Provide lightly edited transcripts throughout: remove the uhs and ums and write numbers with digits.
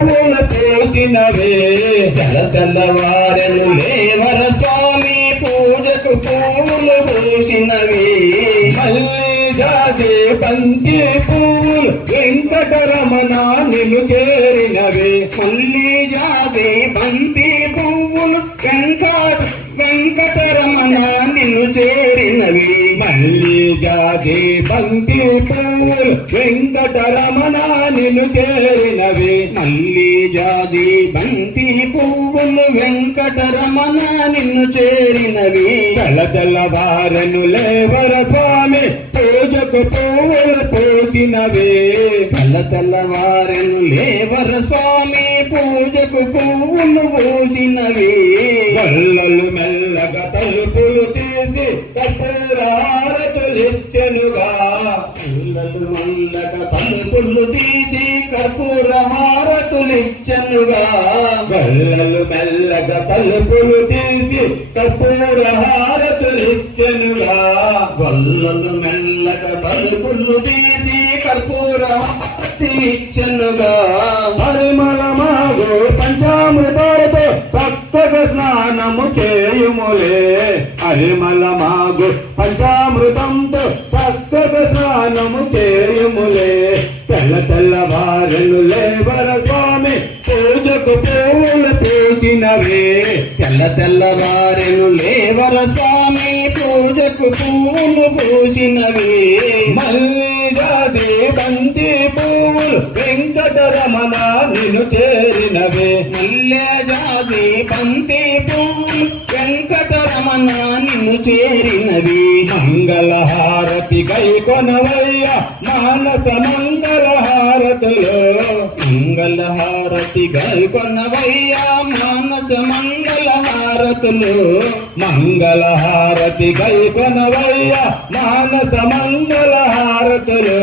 పోసినవే తెల్లవారెను లేవర స్వామి పూజకు పూలు పోసినవే మల్లి జాజి బంతి పూలు వెంకటరమణ నిన్ను చేరినవే మల్లి జాజి బంతి పువ్వులు వెంకటరమణ నిన్ను చేరినవి మల్లి జాజి బంతి పువ్వులు వెంకటరమణ నిన్ను చేరినవి మల్లి జాజి బంతి పువ్వులు వెంకటరమణ నిన్ను చేరినవి తెల్లవారెను లేవర స్వామి పూజకు పువ్వులు పోసినవే తెల్లవారెను లేవర స్వామి పూజకు పువ్వులు పోసినవి గొల్లలు మెల్లగా తలుపులు తీసి కర్పూరహారతులిచ్చెనుగా గొల్లలు మెల్లగా తలుపులు తీసి కర్పూరహారతులిచ్చెనుగా గొల్లలు మెల్లగా తలుపులు తీసి కర్పూరహారతులిచ్చెనుగా గొల్లలు మెల్లగా తలుపులు తీసి కర్పూరహారతిచ్చెనుగా పరిమళ మాగు పంచామృతాలతో చక్కగా స్నానము చేయుములే పరిమళ మాగు పంచామృతంతో చక్కగా స్నానము చేయుములే తెల్లవారెను లేవర స్వామి పూజకు పూలు పూసినవే తెల్లవారెను లేవర స్వామి పూజకు పూలు పూసినవే మల్లి జాజి బంతి పువ్వులు వెంకటరమణ నిన్ను చేరినవే మల్లె జాజి బంతి పువ్వులు వెంకటరమణ నిన్ను చేరినవి మంగళహారతి గైకొనవయ్య మానస మంగళహారతులు మంగళహారతి గైకొనవయ్య మానస మంగళహారతులు మంగళహారతి గైకొనవయ్య మానస మంగళహారతులు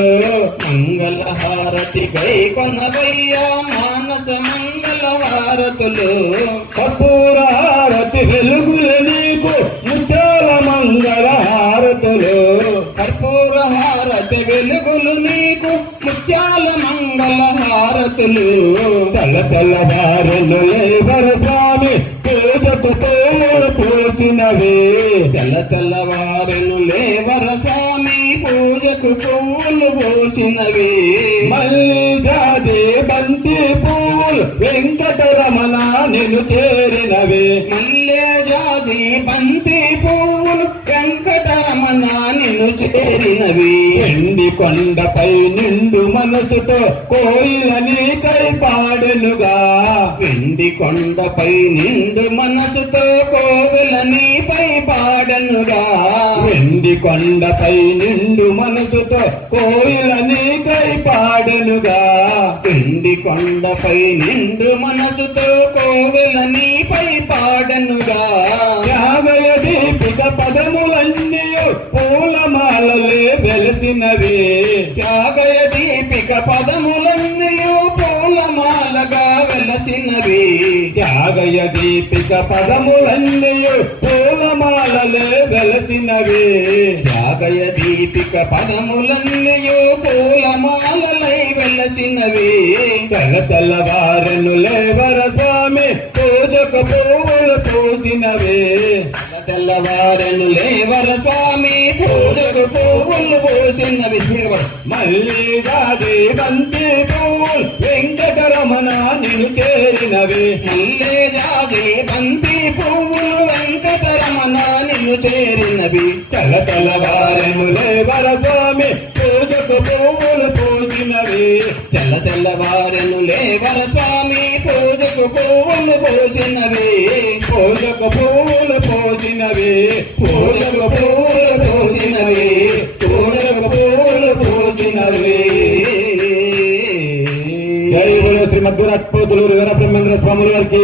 మంగళహారతి గైకొనవయ్య మానస మంగళహారతులు కర్పూరహారతి వెలుగుల నీకు ముత్యాల మంగళహారతులు కర్పూరహారతి వెలుగులు నీకు ముత్యాల మంగళహారతులు తెల్లవారెను లేవర స్వామి పూజకు పూలు పోసినవే తెల్లవారెను లేవర స్వామి పూజకు పూలు పోసినవే మల్లి జాజి బంతి పువ్వులు వెంకటరమణ నిన్ను చేరినవే మల్లె జాజి బంతి పువ్వులు వెంకటరమణ నిన్ను చేరినవి ఎండి కొండపై నిండు మనసుతో కోయిల నీకై పాడెనుగా ఎండి కొండపై నిండు మనసుతో కోవిల నీపై పాడెనుగా ఎండి కొండపై నిండు మనసుతో కోయిల నీకై పాడెనుగా ఎండి కొండపై నిండు మనసుతో కోవిల నీపై పాడెనుగా త్యాగయ దీపిక పదములన్నీ పూలమాలలే వెలసినవే త్యాగయ దీపిక పదములన్నీ పూలమాలగా వెలసినవి త్యాగయ దీపిక పదములన్నీ పూలమాలలే వెలసినవి త్యాగయ దీపిక పదములన్నీ పూలమాలలై వెలసినవి తెల్లవారెను లేవర స్వామి పూజకు పువ్వులు పూసినవే తెల్లవారెను లేవర స్వామి పూజకు పువ్వులు పూసినవి మల్లి జాజి బంతి పువ్వులు వెంకటరమణ నిన్ను చేరినవి మల్లి జాజి బంతి పువ్వులు వెంకటరమణ నిన్ను చేరినవి తెల్లవారెను లేవర స్వామి పూజకు పువ్వులు పూసినవి తెల్లవారెను లేవర స్వామి పూజకు పువ్వులు పూసినవి పూజకు పువ్వులు పూసినవి పూజకు పువ్వులు పూసినవి పూజకు పువ్వులు పూసినవి జై బోలో శ్రీ మధ్వరాజ్ పోతులూరు వీర బ్రహ్మేంద్ర స్వాముల వారికి.